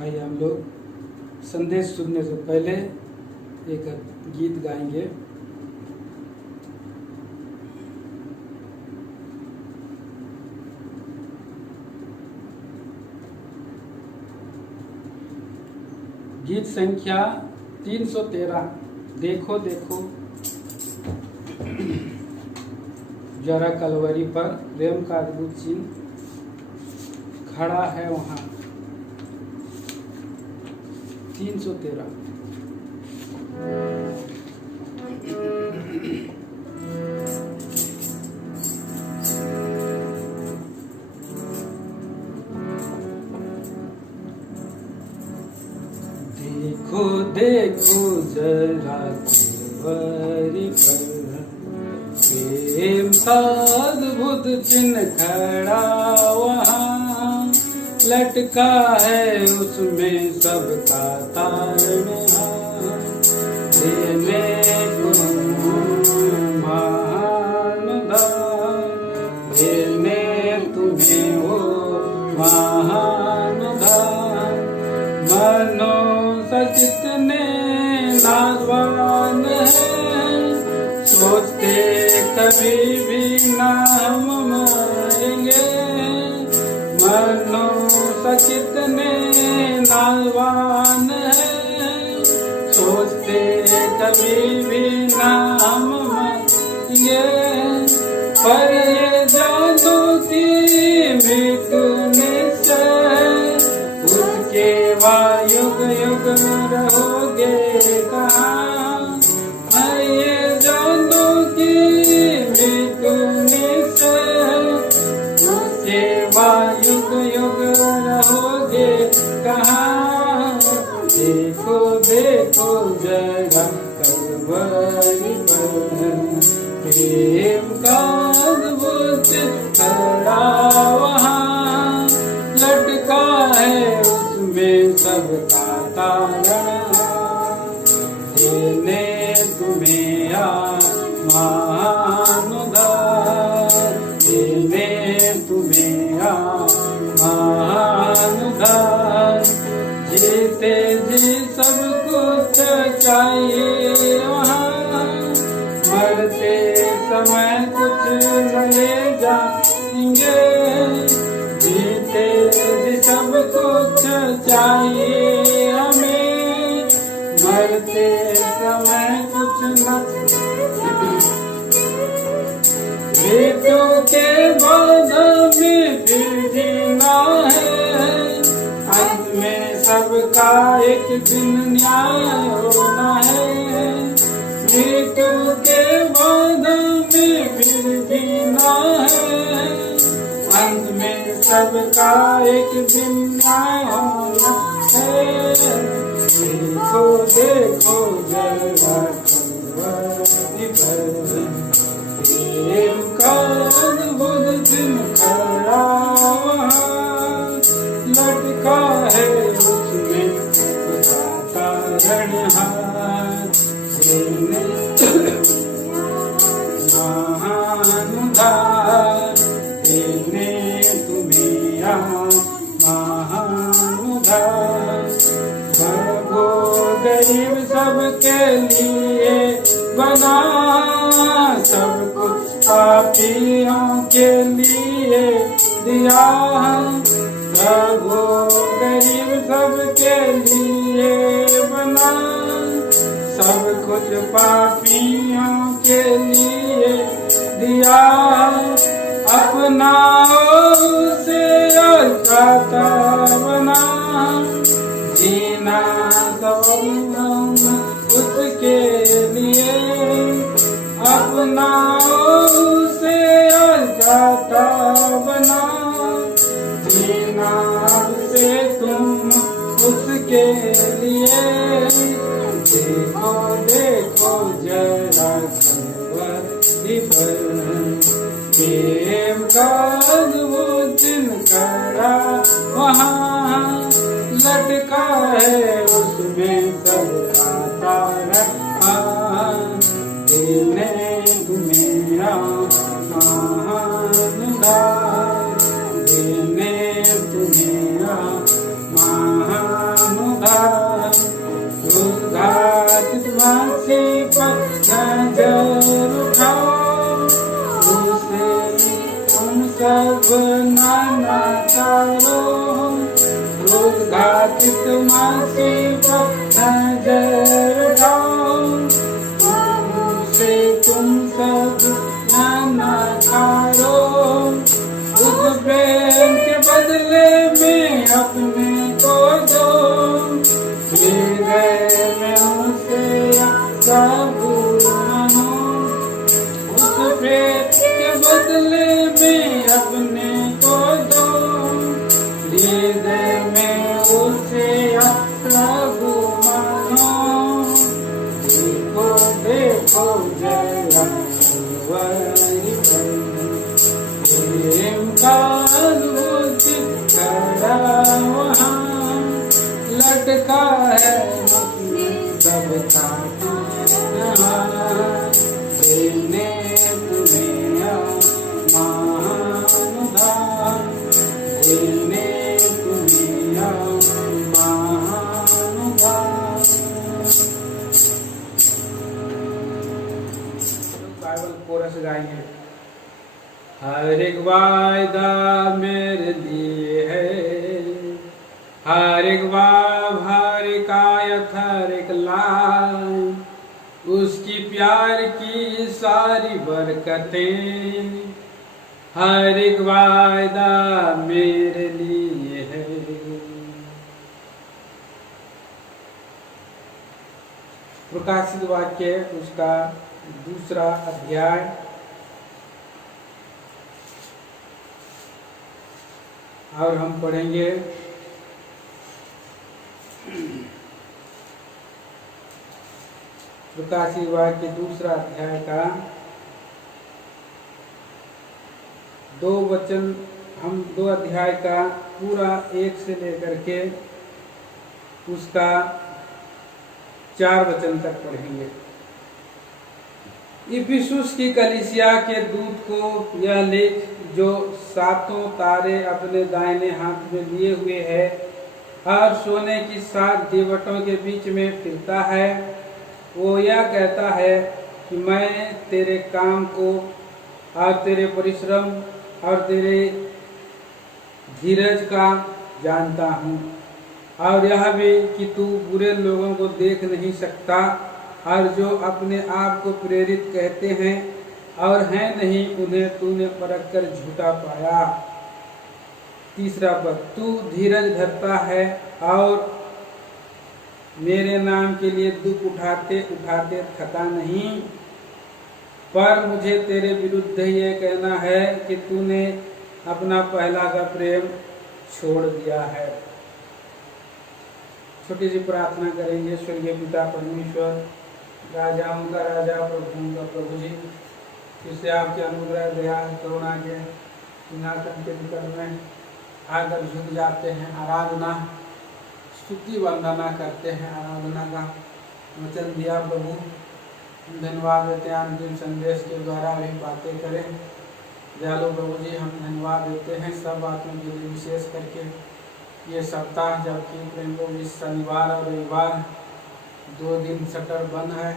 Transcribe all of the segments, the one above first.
आइए हम लोग संदेश सुनने से पहले एक गीत गाएंगे। गीत संख्या 313। देखो देखो जरा कलवरी पर प्रेम का अद्भुत चिन्ह खड़ा है वहाँ। 313। देखो देखो जरा कलवरी पर प्रेम का अद्भुत चिन्ह खड़ा वहाँ। लटका है उसमें सबका तारणहार। देने को महान दान, देने तुम्हें वो महान दान। मनो सचितने नाजवान है, सोचते कभी भी ना हम मरेंगे। मनो सचितने नाजवान है, सोचते कभी भी ना हम मरेंगे। पर ये जानो कि मिटने से उसके बाद युग युग रहोगे कहाँ। ये जानो कि मिटने से उसके बाद युग युग रहोगे कहाँ। देखो देखो जरा कलवरी पर प्रेम का अद्भुत खड़ा वहाँ। लटका है उसमें सबका तारणहार। देने तुम्हें महान उद्धार, देने तुम्हें महान उद्धार। जीते जी सब कुछ चाहिए वहाँ, मरते समय कुछ न ले जाएंगे। जीते जी सब कुछ चाहिए हमें, मरते समय कुछ न। मृत्यु के बाद में फिर जीना है, अंत में सबका एक दिन न्याय होना है। मृत्यु के बाद में फिर जीना है, अंत में सबका एक दिन न्याय होना है। देखो देखो जरा कलवरी पर प्रेम का अद्भुत चिन्ह खड़ा वहाँ। लटका है उसमें उसका तारणहार। देने महान उद्धार, देने तुम्हें महान उद्धार। प्रभु गरीब सबके लिए बना, सब कुछ पापियों के लिए दिया। प्रभु गरीब सबके लिए बना, सब कुछ पापियों के लिए दिया। अपना उसे चाहता बना, जीना तो उसके लिए। अपना उसे चाहता बना, जीना से तुम उसके लिए। देखो देखो जरा कलवरी पर प्रेम का अद्भुत चिन्ह खड़ा वहाँ। लटका है उसमें सबका तारणहार। देने तुम्हें महान दान, देने तुम्हें महान नकारो, उद्घाटित मासी पर नजर उठाओ, से तुम सब नकारो। उस प्रेम के बदले में अपने को दो, हृदय में उसे प्रभु मानो। उस प्रेम के बदले में अपने को दो, हृदय में उसे प्रभु मानो। देखो देखो जरा कलवरी पर, प्रेम का अद्भुत खरा वहाँ लटका है सबका देने तुम्हें महान दान, देने तुम्हें महान दान। बाइबल कोरस गाएंगे। हर एक वायदा मेरे लिए है, हर एक हर एक आयत, हर एक लाइन, उसकी प्यार की सारी बरकतें, हर एक वायदा मेरे लिए है। प्रकाशित वाक्य उसका 2 अध्याय और हम पढ़ेंगे प्रकाशित वाक्य 2 अध्याय का 2 वचन। हम 2 अध्याय का पूरा 1 से लेकर के उसका 4 वचन तक पढ़ेंगे। इफिसुस की कलीसिया के दूत को यह लेख, जो 7 तारे अपने दाहिने हाथ में लिए हुए है और सोने की 7 दीवटों के बीच में फिरता है, वो यह कहता है कि मैं तेरे काम को और तेरे परिश्रम और तेरे धीरज का जानता हूँ, और यह भी कि तू बुरे लोगों को देख नहीं सकता, और जो अपने आप को प्रेरित कहते हैं और हैं नहीं, उन्हें तूने परख कर झूठा पाया। 3 पद, तू धीरज धरता है और मेरे नाम के लिए दुख उठाते उठाते थका नहीं, पर मुझे तेरे विरुद्ध ये कहना है कि तूने अपना पहला का प्रेम छोड़ दिया है। छोटी सी प्रार्थना करेंगे। स्वर्गीय पिता परमेश्वर, राजाओं का राजा, प्रभुओं का प्रभु जी, इससे आपके अनुग्रह दया करुणा के सिंहासन के निकट में आकर झुक जाते हैं, आराधना स्तुति वंदना करते हैं। आराधना का वचन दिया प्रभु, धन्यवाद देते हैं। अंतिम संदेश के द्वारा भी बातें करें दयालु प्रभु जी, हम धन्यवाद देते हैं सब बातों के लिए, विशेष करके ये सप्ताह जबकि प्रेम को इस शनिवार और रविवार 2 दिन शटर बंद है,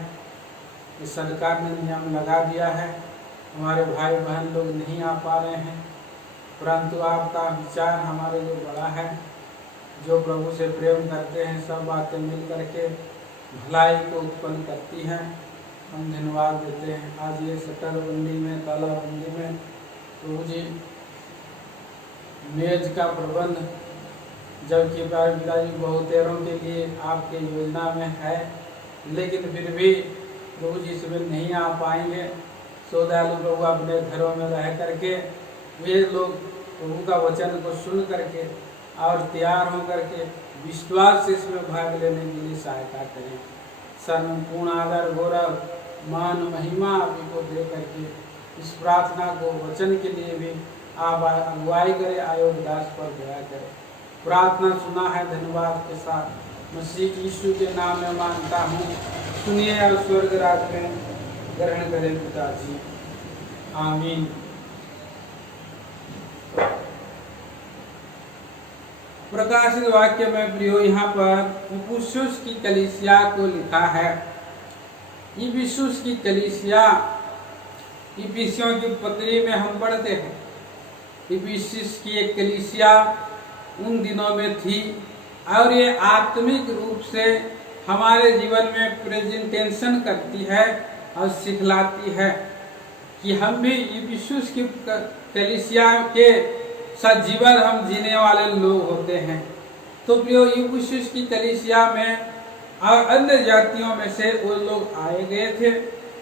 इस सरकार ने नियम लगा दिया है, हमारे भाई बहन लोग नहीं आ पा रहे हैं, परंतु आपका विचार हमारे लिए बड़ा है। जो प्रभु से प्रेम करते हैं सब बातें मिल करके भलाई को उत्पन्न करती हैं। हम धन्यवाद देते हैं। आज ये शटर बंदी में, तालाबंदी में प्रभु जी मेज का प्रबंध, जबकि पिताजी बहुतेरों के लिए आपके योजना में है, लेकिन फिर भी प्रभु जी इसमें नहीं आ पाएंगे। सो दयालु प्रभु अपने घरों में रह करके वे लोग प्रभु का वचन को सुन करके और तैयार हो करके विश्वास से इसमें भाग लेने के लिए सहायता करें। संपूर्ण आदर गौरव मान महिमा आप को दे करके इस प्रार्थना को वचन के लिए भी आप अगुवाई करें, आयोग दास पर दया करें। प्रार्थना सुना है धन्यवाद के साथ मसीह यीशु के नाम में मांगता हूँ, सुनिए और स्वर्ग राज में ग्रहण करें पिताजी, आमीन। प्रकाशित वाक्य में प्रियो यहाँ पर इफिसुस की कलीसिया को लिखा है। इफिसुस की कलीसिया, इफिसियों की पत्री में हम पढ़ते हैं इफिसुस की एक कलीसिया उन दिनों में थी, और ये आत्मिक रूप से हमारे जीवन में प्रेजेंटेशन करती है और सिखलाती है कि हम भी इफिसुस की कलीसिया के साथ जीवन हम जीने वाले लोग होते हैं। तो प्रियो, इफिसुस की कलीसिया में और अन्य जातियों में से वो लोग आए गए थे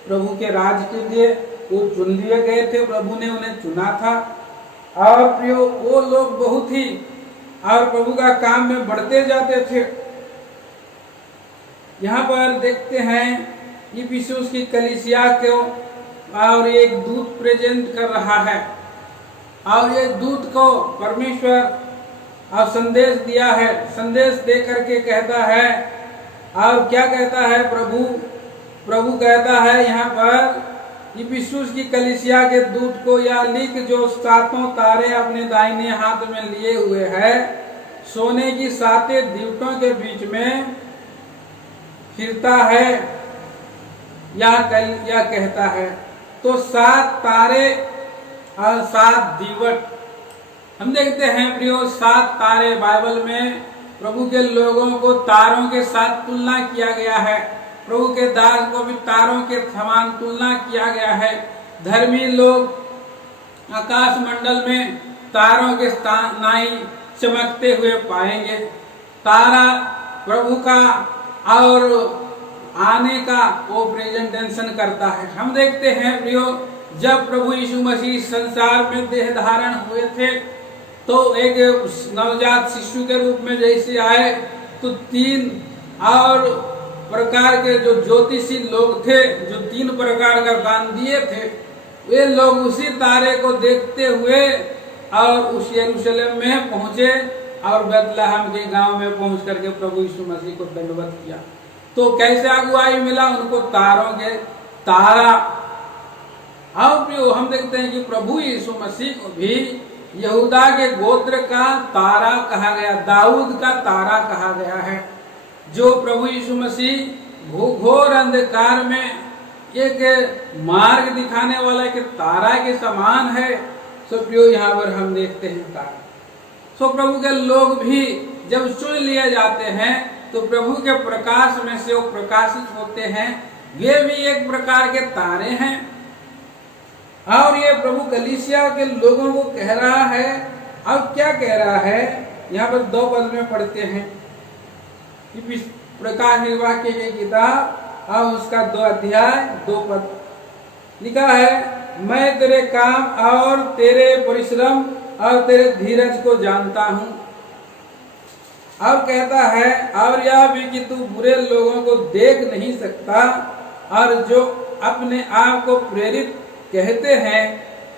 प्रभु के राज के लिए, वो चुन लिए गए थे, प्रभु ने उन्हें चुना था। और प्रियो, वो लोग बहुत ही और प्रभु का काम में बढ़ते जाते थे। यहाँ पर देखते हैं इफिसुस की कलीसिया को, और एक दूत प्रेजेंट कर रहा है, और ये दूत को परमेश्वर और संदेश दिया है। संदेश दे करके कहता है, और क्या कहता है प्रभु कहता है यहाँ पर इफिसुस की कलीसिया के दूत को, या लिख जो सातों तारे अपने दाहिने हाथ में लिए हुए है, सोने की सातों दीवटों के बीच में फिरता है, या कहता है। तो 7 तारे और 7 दीवट हम देखते हैं प्रियो, 7 तारे बाइबल में प्रभु के लोगों को तारों के साथ तुलना किया गया है। प्रभु के दास को भी तारों के समान तुलना किया गया है। धर्मी लोग आकाश मंडल में तारों के नाई चमकते हुए पाएंगे। तारा प्रभु का और आने का वो प्रेजेंटेशन करता है। हम देखते हैं प्रियो, जब प्रभु यीशु मसीह संसार में देह धारण हुए थे, तो एक नवजात शिशु के रूप में जैसे आए, तो 3 और प्रकार के जो ज्योतिषी लोग थे, जो 3 प्रकार का दान दिए थे, वे लोग उसी तारे को देखते हुए और उस यरूशलेम में पहुंचे, और बैतलहम के गांव में पहुंच करके प्रभु यीशु मसीह को दंडवत किया। तो कैसे अगुवाई मिला उनको? तारों के तारा। अब हम देखते हैं कि प्रभु यीशु मसीह को भी यहूदा के गोत्र का तारा कहा गया, दाऊद का तारा कहा गया है, जो प्रभु यीशु मसीह घोर अंधकार में एक मार्ग दिखाने वाला के तारा के समान है। सो प्रियो, यहाँ पर हम देखते हैं तारा। सो प्रभु के लोग भी जब चुन लिए जाते हैं, तो प्रभु के प्रकाश में से वो प्रकाशित होते हैं। वे भी एक प्रकार के तारे हैं, और ये प्रभु कलीसिया के लोगों को कह रहा है। अब क्या कह रहा है? यहाँ पर 2 पद में पढ़ते हैं, प्रकाश निर्वाक्य की किताब और उसका 2 अध्याय 2 पद लिखा है, मैं तेरे काम और तेरे परिश्रम और तेरे धीरज को जानता हूँ। अब कहता है, और यह भी कि तू बुरे लोगों को देख नहीं सकता, और जो अपने आप को प्रेरित कहते हैं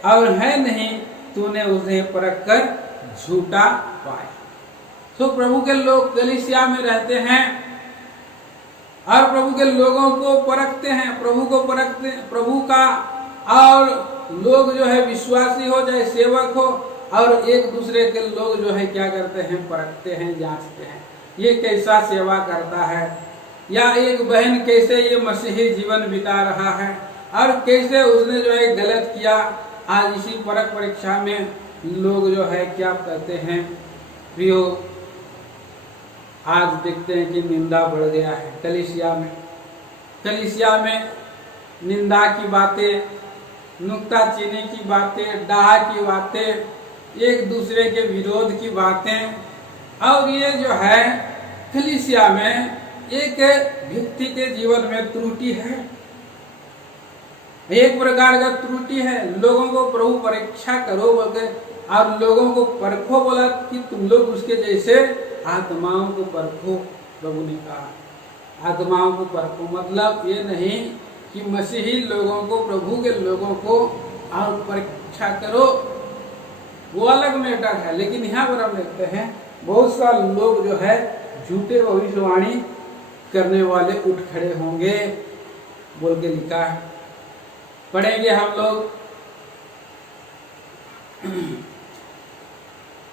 और है नहीं, तूने उसे परख कर झूठा पाया। तो प्रभु के लोग कलीसिया में रहते हैं और प्रभु के लोगों को परखते हैं, प्रभु को परखते, प्रभु का, और लोग जो है विश्वासी हो चाहे सेवक हो, और एक दूसरे के लोग जो है क्या करते हैं? परखते हैं, जांचते हैं, ये कैसा सेवा करता है, या एक बहन कैसे ये मसीही जीवन बिता रहा है, और कैसे उसने जो है गलत किया। आज इसी परख परीक्षा में लोग जो है क्या कहते हैं प्रियो, आज देखते हैं कि निंदा बढ़ गया है कलीसिया में। कलीसिया में निंदा की बातें, नुक्ताचीनी की बातें, डाह की बातें, एक दूसरे के विरोध की बातें, और ये जो है कलीसिया में एक व्यक्ति के जीवन में त्रुटि है, एक प्रकार का त्रुटि है। लोगों को प्रभु परीक्षा करो बोलते, और लोगों को परखो बोला कि तुम लोग उसके जैसे आत्माओं को परखो। प्रभु ने कहा आत्माओं को परखो, मतलब ये नहीं कि मसीही लोगों को, प्रभु के लोगों को और परीक्षा करो, वो अलग मैटर है। लेकिन यहाँ पर हम देखते हैं बहुत सारे लोग जो है झूठे भविष्यवाणी करने वाले उठ खड़े होंगे बोल के लिखा है। पढ़ेंगे हम लोग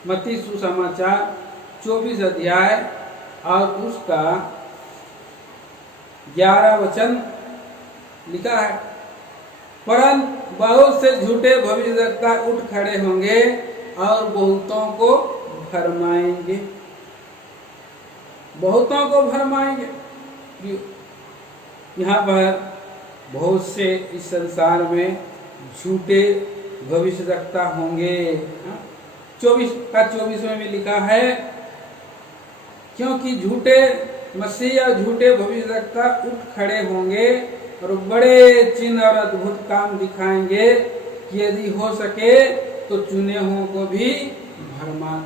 मत्ती सुसमाचार 24 अध्याय और उसका 11 वचन लिखा है, परंतु बहुत से झूठे भविष्यवक्ता उठ खड़े होंगे और बहुतों को भरमाएंगे, बहुतों को भरमाएंगे। यहाँ पर बहुत से इस संसार में झूठे भविष्यवक्ता होंगे। 24 में भी लिखा है, क्योंकि झूठे मसीह या झूठे भविष्यवक्ता उठ खड़े होंगे और बड़े चिन्ह और अद्भुत काम दिखाएंगे कि यदि हो सके तो चुने हुओं को भी भरमा।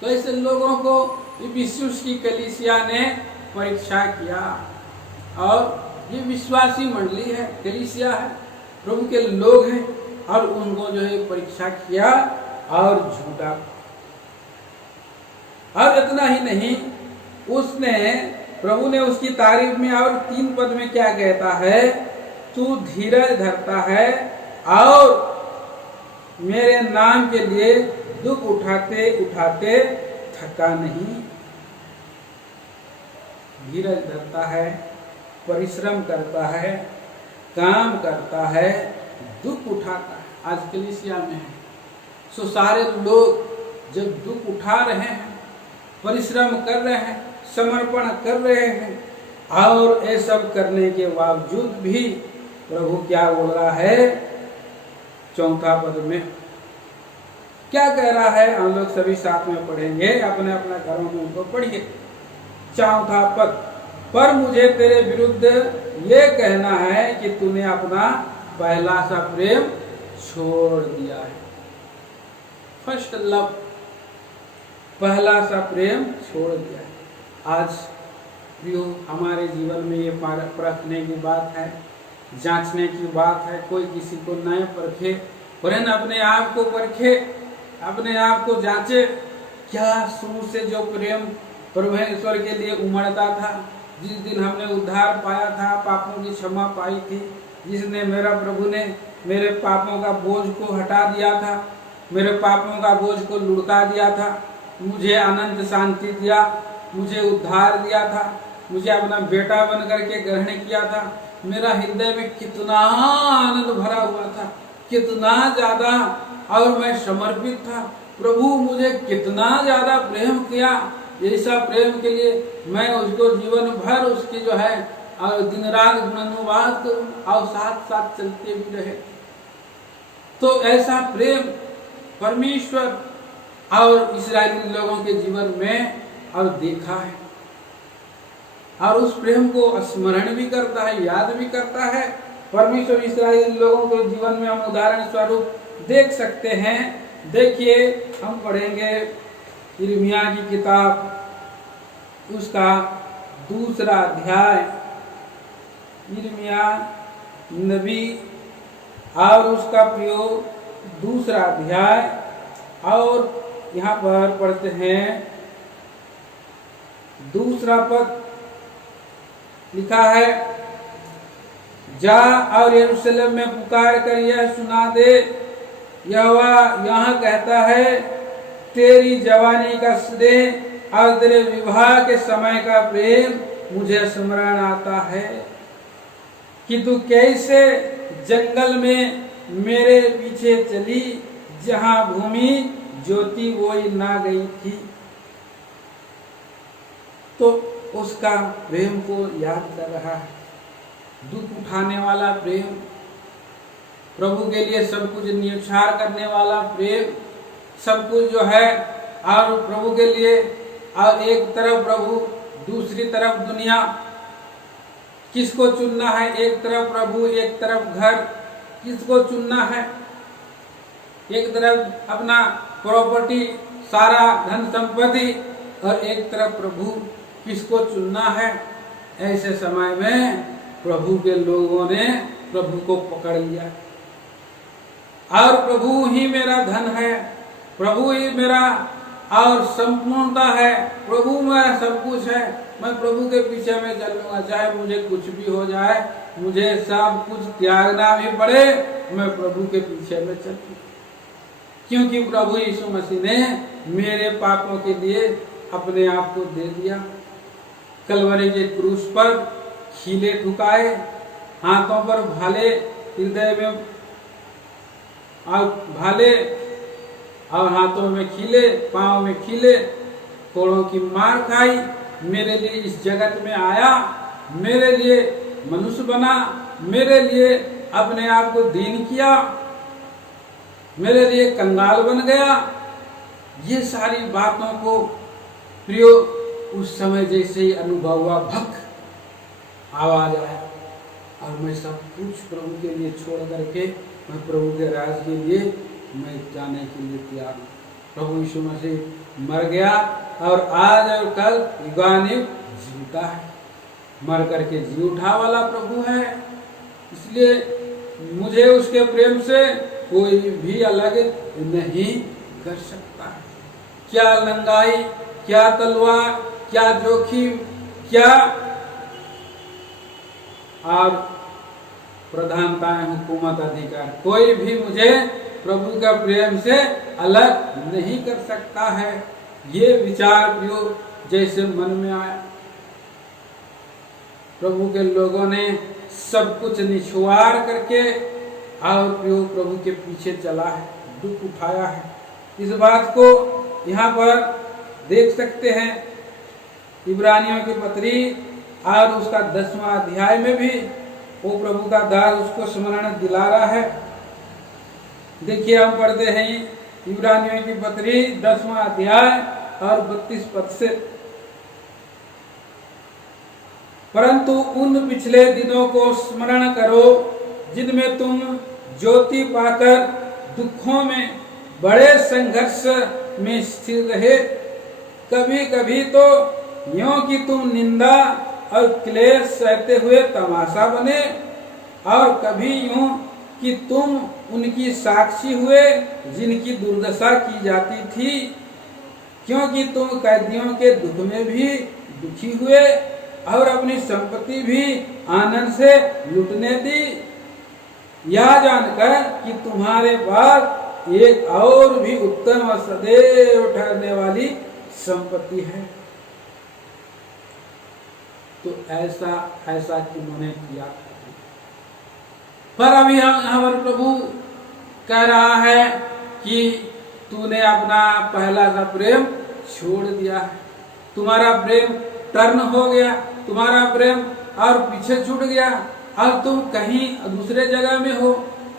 तो ऐसे लोगों को इफिसुस की कलीसिया ने परीक्षा किया, और ये विश्वासी मंडली है, कलीसिया है, प्रभु के लोग हैं, और उनको जो है परीक्षा किया और झूठा। और इतना ही नहीं, उसने प्रभु ने उसकी तारीफ में और 3 पद में क्या कहता है, तू धीरज धरता है और मेरे नाम के लिए दुख उठाते उठाते थका नहीं। धीरज धरता है, परिश्रम करता है, काम करता है, दुख उठाता है। आज कलीसिया में है सो सारे लोग जब दुख उठा रहे हैं, परिश्रम कर रहे हैं, समर्पण कर रहे हैं, और ये सब करने के बावजूद भी प्रभु क्या बोल रहा है, 4 पद में क्या कह रहा है, हम लोग सभी साथ में पढ़ेंगे, अपने अपने घरों में उनको पढ़िए। 4 पद, पर मुझे तेरे विरुद्ध ये कहना है कि तूने अपना पहला सा प्रेम छोड़ दिया है। फर्स्ट लव, पहला सा प्रेम छोड़ दिया है। आज प्रियो, हमारे जीवन में ये परखने की बात है, जांचने की बात है। कोई किसी को न परखे, वरन अपने आप को परखे, अपने आप को जांचे। क्या शुरू से जो प्रेम परमेश्वर के लिए उमड़ता था, जिस दिन हमने उद्धार पाया था, पापों की क्षमा पाई थी, जिसने मेरा प्रभु ने मेरे पापों का बोझ को हटा दिया था, मेरे पापों का बोझ को लुढ़का दिया था, मुझे अनंत शांति दिया, मुझे उद्धार दिया था, मुझे अपना बेटा बन करके ग्रहण किया था। मेरा हृदय में कितना आनंद भरा हुआ था, कितना ज्यादा, और मैं समर्पित था। प्रभु मुझे कितना ज्यादा प्रेम किया, ऐसा प्रेम के लिए मैं उसको जीवन भर उसकी जो है और दिन रात गुणानुवाद करूं और साथ साथ चलते भी रहे। तो ऐसा प्रेम परमेश्वर और इस्राएली लोगों के जीवन में और देखा है, और उस प्रेम को स्मरण भी करता है, याद भी करता है। परमेश्वर इस्राएली लोगों के जीवन में हम उदाहरण स्वरूप देख सकते हैं। देखिए, हम पढ़ेंगे यिर्मयाह की किताब, उसका 2 अध्याय, यिर्मयाह नबी और उसका प्रयोग 2 अध्याय, और यहाँ पर पढ़ते हैं 2 पद, लिखा है, जा और यरूशलेम में पुकार कर यह सुना दे, यहोवा यहाँ कहता है, तेरी जवानी का स्नेह और तेरे विवाह के समय का प्रेम मुझे स्मरण आता है कि तू कैसे जंगल में मेरे पीछे चली, जहाँ भूमि ज्योति बोई ना गई थी। तो उसका प्रेम को याद कर रहा है, दुख उठाने वाला प्रेम, प्रभु के लिए सब कुछ न्यौछावर करने वाला प्रेम, सब कुछ जो है, और प्रभु के लिए, और एक तरफ प्रभु, दूसरी तरफ दुनिया। किसको चुनना है? एक तरफ प्रभु, एक तरफ घर। किसको चुनना है? एक तरफ अपना प्रॉपर्टी, सारा धन संपत्ति, और एक तरफ प्रभु। किसको चुनना है? ऐसे समय में प्रभु के लोगों ने प्रभु को पकड़ लिया, और प्रभु ही मेरा धन है, प्रभु ही मेरा और संपूर्णता है, प्रभु मेरा सब कुछ है, मैं प्रभु के पीछे में चलूंगा, चाहे मुझे कुछ भी हो जाए, मुझे सब कुछ त्यागना भी पड़े, मैं प्रभु के पीछे में चलूंगा। क्योंकि प्रभु यीशु मसीह ने मेरे पापों के लिए अपने आप को दे दिया। कलवरी के क्रूस पर खीले ठुकाए, हाथों पर भाले, हृदय में और भाले, और हाथों में खीले, पांव में खीले, कोड़ों की मार खाई, मेरे लिए इस जगत में आया, मेरे लिए मनुष्य बना, मेरे लिए अपने आप को दीन किया, मेरे लिए कंगाल बन गया। ये सारी बातों को प्रियो उस समय जैसे ही अनुभव हुआ, भक आवाज आया और मैं सब कुछ प्रभु के लिए छोड़ करके मैं प्रभु के राज के लिए मैं जाने के लिए तैयार हूँ। प्रभु यीशु मसीह मर गया और आज और कल युगानुयुग जीविता है, मर करके जी उठा वाला प्रभु है। इसलिए मुझे उसके प्रेम से कोई भी अलग नहीं कर सकता। क्या लंगाई, क्या तलवार, क्या जोखिम, क्या और प्रधानताएं, हुकूमत, अधिकार, कोई भी मुझे प्रभु का प्रेम से अलग नहीं कर सकता है। ये विचार प्रियो जैसे मन में आया, प्रभु के लोगों ने सब कुछ निछुआर करके और प्रियो प्रभु के पीछे चला है, दुख उठाया है। इस बात को यहाँ पर देख सकते हैं इब्रानियों की पत्री और उसका 10वां अध्याय में भी वो प्रभु का दास उसको स्मरण दिला रहा है। देखिए हम पढ़ते हैं इब्रानियों की पत्री 10वां अध्याय और 32 पद से, परंतु उन पिछले दिनों को स्मरण करो जिनमें तुम ज्योति पाकर दुखों में बड़े संघर्ष में स्थिर रहे। कभी कभी तो यों कि तुम निंदा और क्लेश सहते हुए तमाशा बने, और कभी यूं कि तुम उनकी साक्षी हुए जिनकी दुर्दशा की जाती थी, क्योंकि तुम कैदियों के दुख में भी दुखी हुए और अपनी संपत्ति भी आनंद से लूटने दी, यह जानकर कि तुम्हारे पास एक और भी उत्तम और सदैव ठहरने वाली संपत्ति है। तो ऐसा उन्होंने किया। पर अभी हमारे प्रभु कह रहा है कि तूने अपना पहला सा प्रेम छोड़ दिया है, तुम्हारा प्रेम टर्न हो गया, तुम्हारा प्रेम और पीछे छूट गया और तुम कहीं दूसरे जगह में हो।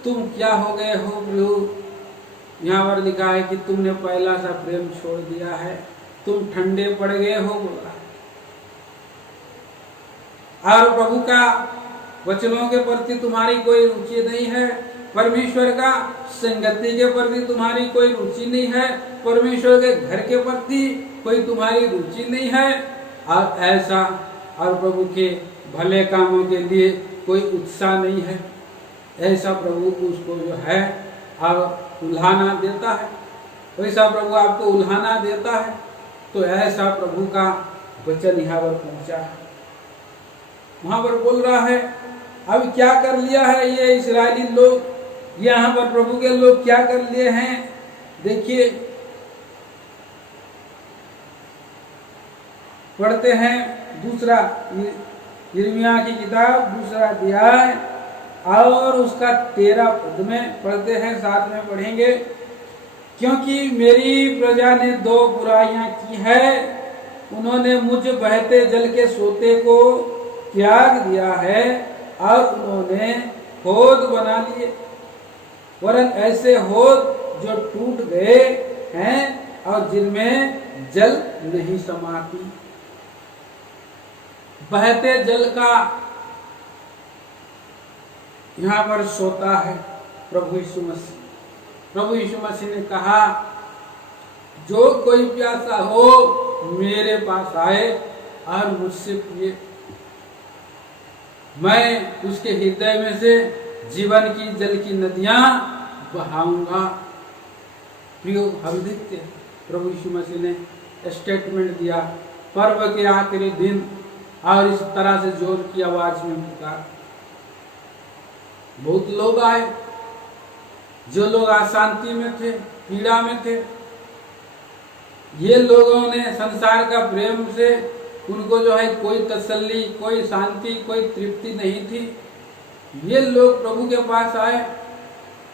तुम क्या हो गए हो प्रभु? यहाँ पर लिखा है कि तुमने पहला सा प्रेम छोड़ दिया है, तुम ठंडे पड़ गए हो बोला। और प्रभु का वचनों के प्रति तुम्हारी कोई रुचि नहीं है, परमेश्वर का संगति के प्रति तुम्हारी कोई रुचि नहीं है, परमेश्वर के घर के प्रति कोई तुम्हारी रुचि नहीं है, और ऐसा और प्रभु के भले कामों के लिए कोई उत्साह नहीं है। ऐसा प्रभु उसको जो है और उल्हाना देता है, वैसा प्रभु आपको उल्हाना देता है। तो ऐसा प्रभु का वचन यहाँ पर पहुंचा है। वहां पर बोल रहा है अब क्या कर लिया है ये इस्राएली लोग, यहाँ पर प्रभु के लोग क्या कर लिए हैं। देखिए पढ़ते हैं दूसरा यिर्मयाह की किताब 2 अध्याय और उसका 13 पद में पढ़ते हैं, साथ में पढ़ेंगे। क्योंकि मेरी प्रजा ने 2 बुराइयां की है, उन्होंने मुझ बहते जल के सोते को त्याग दिया है और उन्होंने होद बना लिए, वरन ऐसे होद जो टूट गए हैं और जिनमें जल नहीं समाती। बहते जल का यहाँ पर सोता है प्रभु यीशु मसीह। प्रभु यीशु मसीह ने कहा जो कोई प्यासा हो मेरे पास आए और मुझसे पिए, मैं उसके हृदय में से जीवन की जल की नदियां बहाऊंगा। प्रियो हम देखते हैं प्रभु यीशु मसीह ने स्टेटमेंट दिया पर्व के आखिरी दिन और इस तरह से जोर की आवाज में पुकार। बहुत लोग आए, जो लोग अशांति में थे, पीड़ा में थे, ये लोगों ने संसार का प्रेम से उनको जो है कोई तसल्ली, कोई शांति, कोई तृप्ति नहीं थी। ये लोग प्रभु के पास आए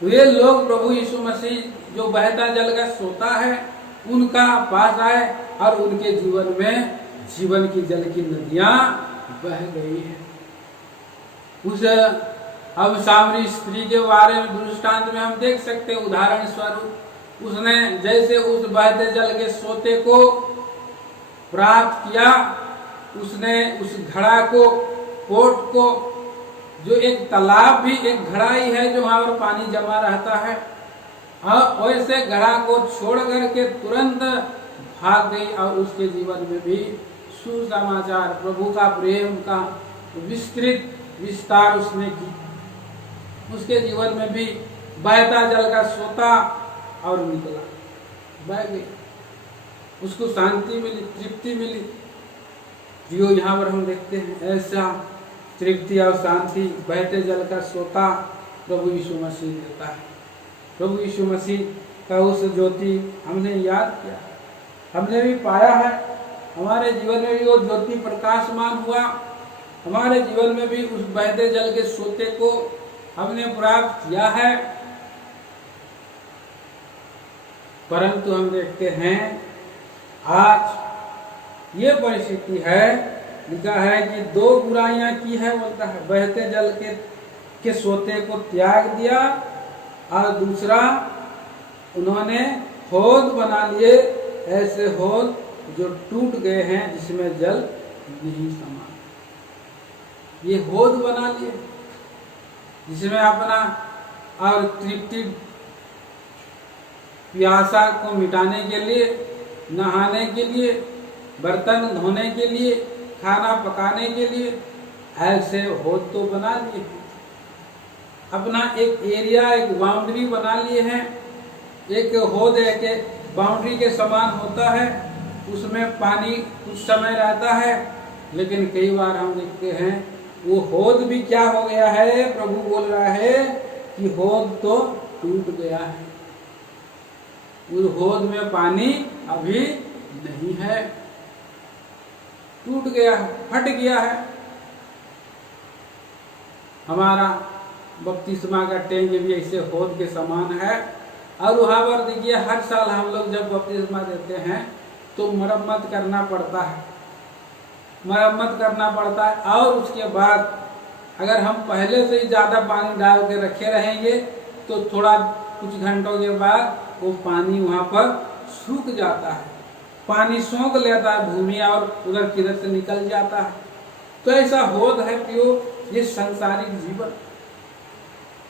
वे लोग प्रभु यीशु मसीह जो बहता जल का सोता है उनका पास आए और उनके जीवन में जीवन की जल की नदियां बह गई है। उस अब सामरी स्त्री के बारे में दृष्टांत में हम देख सकते हैं, उदाहरण स्वरूप उसने जैसे उस बहते जल के सोते को प्राप्त किया, उसने उस घड़ा को, पोट को, जो एक तालाब भी एक घड़ा ही है जो वहां पर पानी जमा रहता है, वैसे घड़ा को छोड़ करके तुरंत भाग गई और उसके जीवन में भी सुसमाचार प्रभु का प्रेम का विस्तृत विस्तार उसने की। उसके जीवन में भी बहता जल का सोता और निकला, बह गई, उसको शांति मिली, तृप्ति मिली। जो यहाँ पर हम देखते हैं ऐसा तृप्ति और शांति बहते जल का सोता प्रभु यीशु मसीह देता है। प्रभु यीशु मसीह का उस ज्योति हमने याद किया, हमने भी पाया है, हमारे जीवन में भी वो ज्योति प्रकाशमान हुआ, हमारे जीवन में भी उस बहते जल के सोते को हमने प्राप्त किया है। परंतु हम देखते हैं आज ये परिस्थिति है, लिखा है कि दो बुराइयां की है, बोलता है बहते जल के सोते को त्याग दिया और दूसरा उन्होंने हौद बना लिए, ऐसे हौद जो टूट गए हैं जिसमें जल नहीं समा। ये हौद बना लिए जिसमें अपना और तृप्ति प्यासा को मिटाने के लिए, नहाने के लिए, बर्तन धोने के लिए, खाना पकाने के लिए ऐसे हौद तो बना लिए, अपना एक एरिया, एक बाउंड्री बना लिए हैं। एक हौद एक बाउंड्री के समान होता है, उसमें पानी कुछ समय रहता है, लेकिन कई बार हम देखते हैं वो हौद भी क्या हो गया है, प्रभु बोल रहा है कि हौद तो टूट गया है, उस हौद में पानी अभी नहीं है, टूट गया है, फट गया है। हमारा बपतिस्मा का टैंक भी ऐसे हौद के समान है, और वहां पर देखिए हर साल हम लोग जब बपतिस्मा देते हैं तो मरम्मत करना पड़ता है, मरम्मत करना पड़ता है। और उसके बाद अगर हम पहले से ही ज्यादा पानी डाल के रखे रहेंगे तो थोड़ा कुछ घंटों के बाद वो पानी वहां पर सूख जाता है, पानी सोख लेता है भूमि और उधर किधर से निकल जाता है। तो ऐसा हौद है प्रियो, ये सांसारिक जीवन,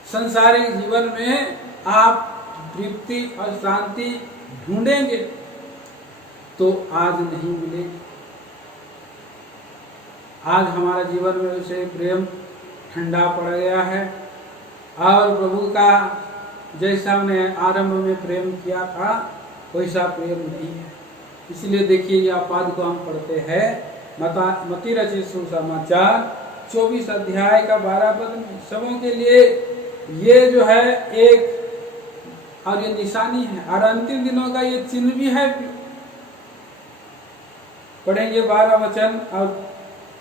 सांसारिक जीवन में आप तृप्ति और शांति ढूंढेंगे तो आज नहीं मिलेगी। आज हमारा जीवन में उसे प्रेम ठंडा पड़ गया है, और प्रभु का जैसा हमने आरंभ में प्रेम किया था वैसा प्रेम नहीं है। इसलिए देखिए यह पद को हम पढ़ते हैं मत्ती रचित सुसमाचार 24 अध्याय का 12 पद में। सबों के लिए ये जो है एक और ये निशानी है, और अंतिम दिनों का ये चिन्ह भी है। पढ़ेंगे 12 वचन और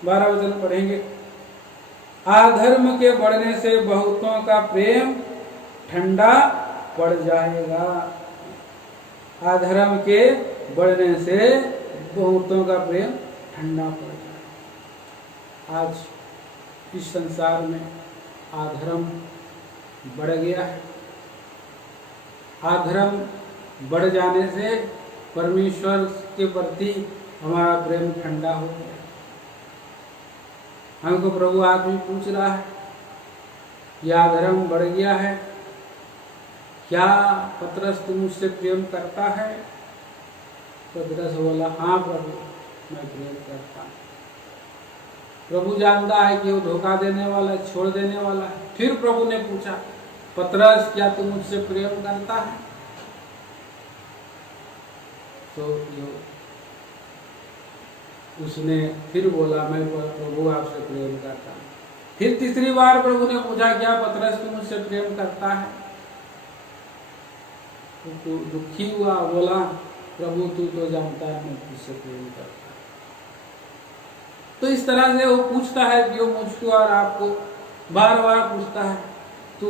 12 वचन पढ़ेंगे। अधर्म के बढ़ने से बहुतों का प्रेम ठंडा पड़ जाएगा। अधर्म के बढ़ने से बहुतों का प्रेम ठंडा पड़ जाएगा। आज इस संसार में अधर्म बढ़ गया है। अधर्म बढ़ जाने से परमेश्वर के प्रति हमारा प्रेम ठंडा हो गया। हमको प्रभु आज भी पूछ रहा है, यह अधर्म बढ़ गया है, क्या पतरस तुम मुझसे प्रेम करता है? पतरस बोला, हाँ प्रभु मैं प्रेम करता हूँ। प्रभु जानता है कि वो धोखा देने वाला है, छोड़ देने वाला है। फिर प्रभु ने पूछा, पतरस क्या तुम मुझसे प्रेम करता है? तो उसने फिर बोला, मैं प्रभु आपसे प्रेम करता हूँ। फिर तीसरी बार प्रभु ने पूछा, क्या पतरस तुम मुझसे प्रेम करता है? तो दुखी हुआ, बोला, प्रभु तू तो जानता है मैं तुझसे प्रेम करता हूँ। तो इस तरह से वो पूछता है, जो मुझको और आपको बार बार पूछता है, तू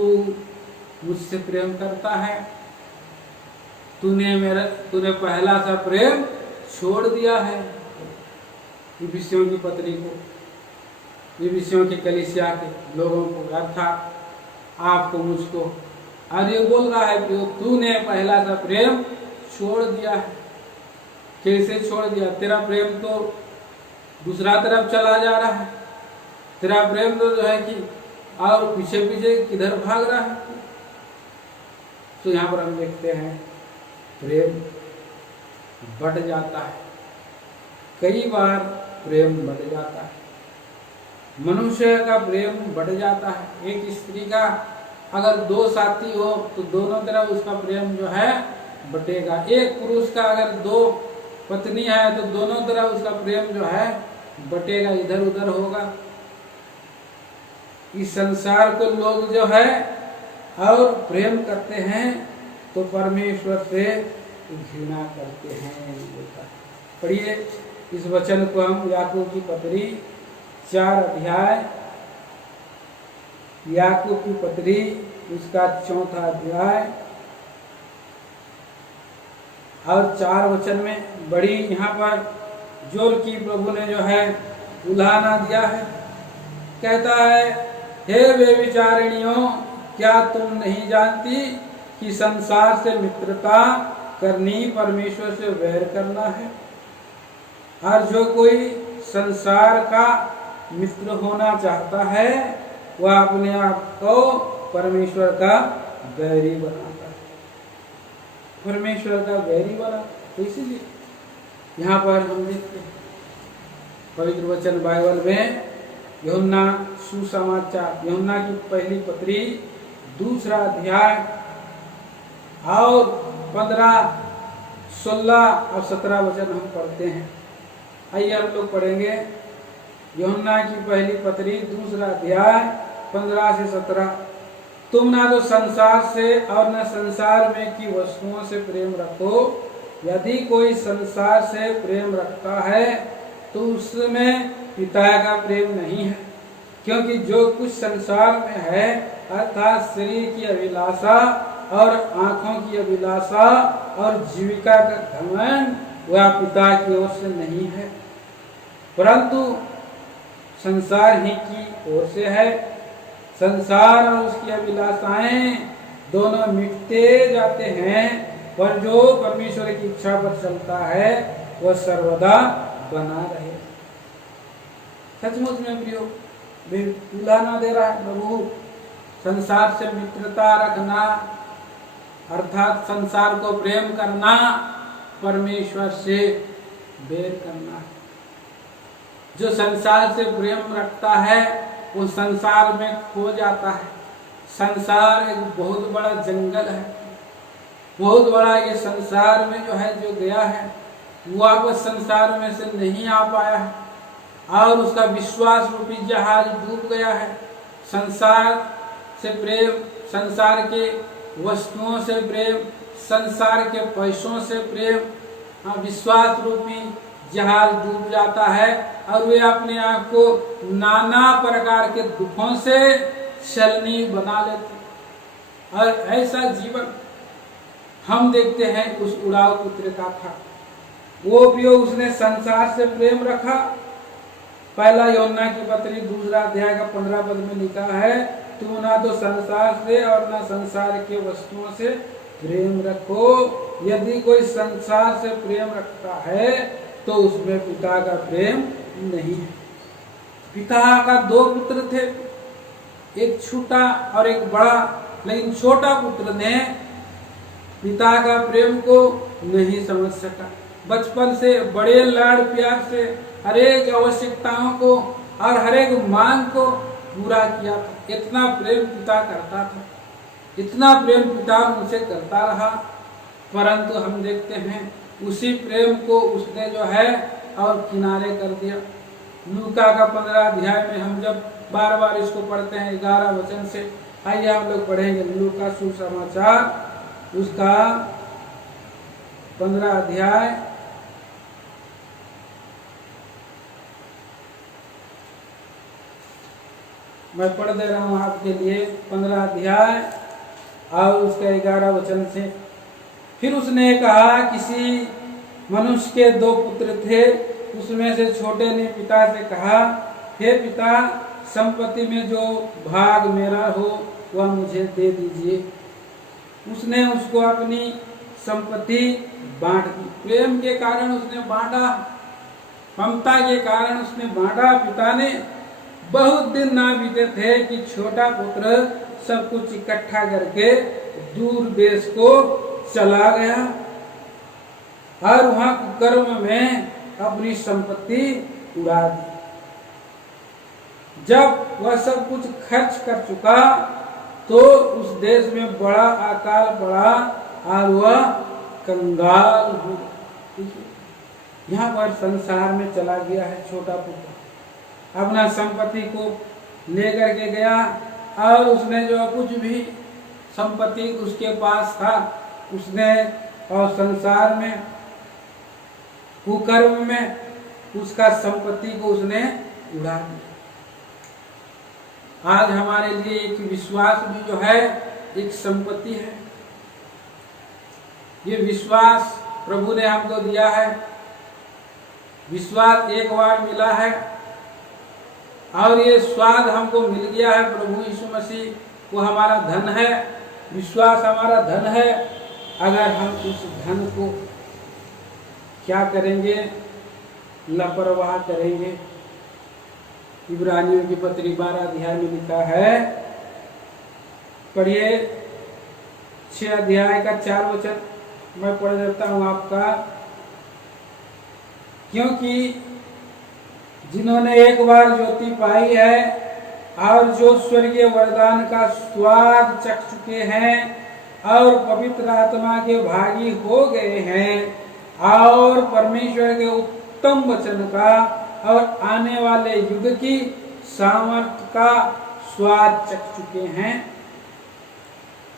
मुझसे प्रेम करता है। तूने पहला सा प्रेम छोड़ दिया है। इफिसियों की पत्री को, इफिसियों की कलीसिया के लोगों को, अर्थात आपको, मुझको, और ये बोल रहा है कि तूने पहला सा प्रेम छोड़ दिया है। कैसे छोड़ दिया? तेरा प्रेम तो दूसरा तरफ चला जा रहा है। तेरा प्रेम तो जो है कि और पीछे पीछे किधर भाग रहा है। तो यहाँ पर हम देखते हैं प्रेम बढ़ जाता है। कई बार प्रेम बढ़ जाता है। मनुष्य का प्रेम बढ़ जाता है। एक स्त्री का अगर दो साथी हो तो दोनों तरफ उसका प्रेम जो है बटेगा। एक पुरुष का अगर दो पत्नी है तो दोनों तरफ उसका प्रेम जो है बटेगा, इधर उधर होगा। इस संसार को लोग जो है और प्रेम करते हैं तो परमेश्वर से घृणा करते हैं। पढ़िए इस वचन को हम, याकूब की पत्री 4 अध्याय, याकूब की पत्री उसका 4था अध्याय और 4 वचन में बड़ी यहाँ पर जोर की प्रभु ने जो है उल्हाना दिया है। कहता है, हे व्यभिचारिणियों, क्या तुम नहीं जानती कि संसार से मित्रता करनी परमेश्वर से वैर करना है? और जो कोई संसार का मित्र होना चाहता है वह अपने आप को परमेश्वर का बैरी बनाता है। परमेश्वर का बैरी बना। तो इसीलिए यहाँ पर हम देखते हैं पवित्र वचन बाइबल में यूहन्ना सुसमाचार, यूहन्ना की पहली पत्री 2 अध्याय और 15, 16 और 17 वचन हम पढ़ते हैं। आइए हम लोग पढ़ेंगे यूहन्ना की पहली पत्री 2 अध्याय 15 से 17। तुम ना तो संसार से और न संसार में की वस्तुओं से प्रेम रखो। यदि कोई संसार से प्रेम रखता है तो उसमें पिता का प्रेम नहीं है। क्योंकि जो कुछ संसार में है, अर्थात शरीर की अभिलाषा और आंखों की अभिलाषा और जीविका का घमंड, वह पिता की ओर से नहीं है, परंतु संसार ही की ओर से है। संसार और उसकी अभिलाषाएं दोनों मिटते जाते हैं, पर जो परमेश्वर की इच्छा पर चलता है वह सर्वदा बना रहे। सचमुच में प्रियो, उल्हाना दे रहा है प्रभु। संसार से मित्रता रखना अर्थात संसार को प्रेम करना परमेश्वर से बैर करना। जो संसार से प्रेम रखता है वो संसार में खो जाता है। संसार एक बहुत बड़ा जंगल है, बहुत बड़ा। ये संसार में जो है जो गया है वो वापस संसार में से नहीं आ पाया है और उसका विश्वास रूपी जहाज डूब गया है। संसार से प्रेम, संसार के वस्तुओं से प्रेम, संसार के पैसों से प्रेम, विश्वास रूपी जहाज डूब जाता है और वे अपने आप को नाना प्रकार के दुखों से छलनी बना लेते। और ऐसा जीवन हम देखते हैं उस उड़ाऊ पुत्र का था। वो भी उसने संसार से प्रेम रखा। पहला यूहन्ना की पत्री 2 अध्याय का 15 पद में लिखा है, तुम ना तो संसार से और ना संसार के वस्तुओं से प्रेम रखो। यदि कोई संसार से प्रेम रखता है तो उसमें पिता का प्रेम नहीं है। पिता का 2 पुत्र थे, एक छोटा और एक बड़ा, लेकिन छोटा पुत्र ने पिता का प्रेम को नहीं समझ सका। बचपन से बड़े लाड़ प्यार से हरेक आवश्यकताओं को और हरेक मांग को पूरा किया था। इतना प्रेम पिता करता था, इतना प्रेम पिता उनसे करता रहा, परंतु हम देखते हैं उसी प्रेम को उसने जो है और किनारे कर दिया। लूका का 15 अध्याय में हम जब बार बार इसको पढ़ते हैं 11 वचन से, आइए हम लोग पढ़ेंगे लूका सुसमाचार उसका 15 अध्याय मैं पढ़ दे रहा हूँ आपके लिए। 15 अध्याय और उसका 11 वचन से फिर उसने कहा, किसी मनुष्य के 2 पुत्र थे, उसमें से छोटे ने पिता से कहा, हे पिता, संपत्ति में जो भाग मेरा हो वह मुझे दे दीजिए। उसने उसको अपनी संपत्ति बांट दी। प्रेम के कारण उसने बांटा, ममता के कारण उसने बांटा। पिता ने बहुत दिन ना बीते थे कि छोटा पुत्र सब कुछ इकट्ठा करके दूर देश को चला गया और वहां कुकर्म में अपनी संपत्ति उड़ा दी। जब वह सब कुछ खर्च कर चुका तो उस देश में बड़ा अकाल पड़ा और वह कंगाल हो। यहाँ पर संसार में चला गया है छोटा पुत्र, अपना संपत्ति को लेकर के गया और उसने जो कुछ भी संपत्ति उसके पास था उसने और संसार में कुकर्म में उसका संपत्ति को उसने उड़ा दिया। आज हमारे लिए एक विश्वास भी जो है एक संपत्ति है। ये विश्वास प्रभु ने हमको दिया है। विश्वास एक बार मिला है और ये स्वाद हमको मिल गया है। प्रभु यीशु मसीह वो हमारा धन है, विश्वास हमारा धन है। अगर हम उस धन को क्या करेंगे, लापरवाह करेंगे। इब्रानियों की पत्री 12 अध्याय में लिखा है, पढ़िए 6 अध्याय का 4 वचन मैं पढ़ देता हूँ आपका। क्योंकि जिन्होंने एक बार ज्योति पाई है और जो स्वर्गीय वरदान का स्वाद चख चुके हैं और पवित्र आत्मा के भागी हो गए हैं और परमेश्वर के उत्तम वचन का और आने वाले युग की सामर्थ्य का स्वाद चख चुके हैं,